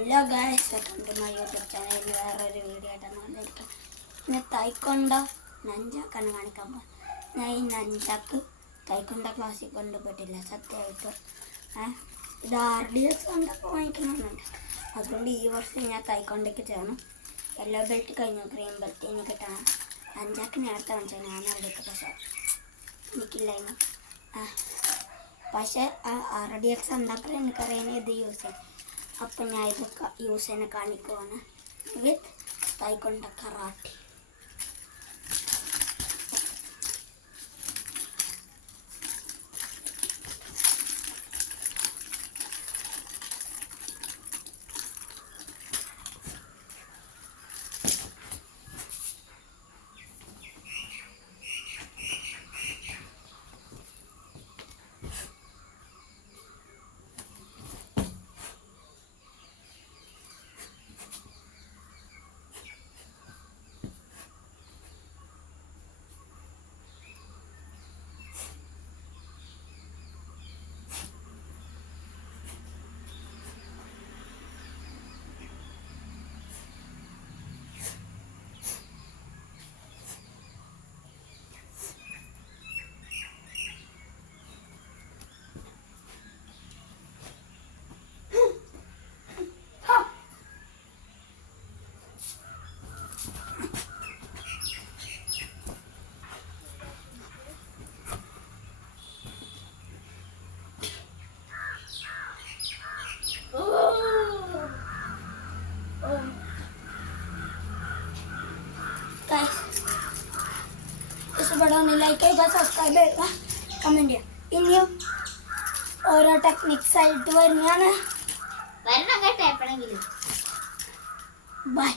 Hello guys, welcome to my YouTube channel. വേറൊരു video ആയിട്ടാണ് വന്നിരിക്കുന്നത്. പിന്നെ തൈക്കൊണ്ട നഞ്ചാക്കാണ് കാണിക്കാൻ പോകുന്നത്. ഞാൻ ഈ നഞ്ചാക്ക് തൈക്കൊണ്ട ക്ലാസ്സിൽ കൊണ്ടുപോയിട്ടില്ല സത്യമായിട്ടും. ഇത് RDX കൊണ്ടൊക്കെ വാങ്ങിക്കണമെന്നുണ്ട്. അതുകൊണ്ട് ഈ വർഷം ഞാൻ തൈക്കൊണ്ടയ്ക്ക് ചേർന്നു. യെല്ലോ ബെൽറ്റ് കഴിഞ്ഞു, ഗ്രീൻ ബെൽറ്റ് ഇനി കിട്ടണം. നഞ്ചാക്ക് നേരത്തെ വാങ്ങിച്ചാൽ ഞാൻ അവിടേക്ക് പക്ഷേ എനിക്കില്ലായിരുന്നു. പക്ഷേ RDX ഉണ്ടാക്കാൻ എനിക്കറിയാൻ ഇത് യൂസ് ചെയ്യാം. അപ്പം ഞാൻ ഇതൊക്കെ യൂസ് ചെയ്യാൻ കാണിക്കുവാണ് വിത്ത് തൈക്കൊണ്ട കറാട്ടി. ഇഷ്ടപ്പെടുന്ന ലൈക്ക് ചെയ്യുക, സബ്സ്ക്രൈബ് ചെയ്യുക, കമൻറ്റ് ചെയ്യുക. ഇനിയും ഓരോ ടെക്നിക്സ് ആയിട്ട് വരുന്നതാണ്. വരണം കേട്ടോ എപ്പോഴെങ്കിലും. ബൈ.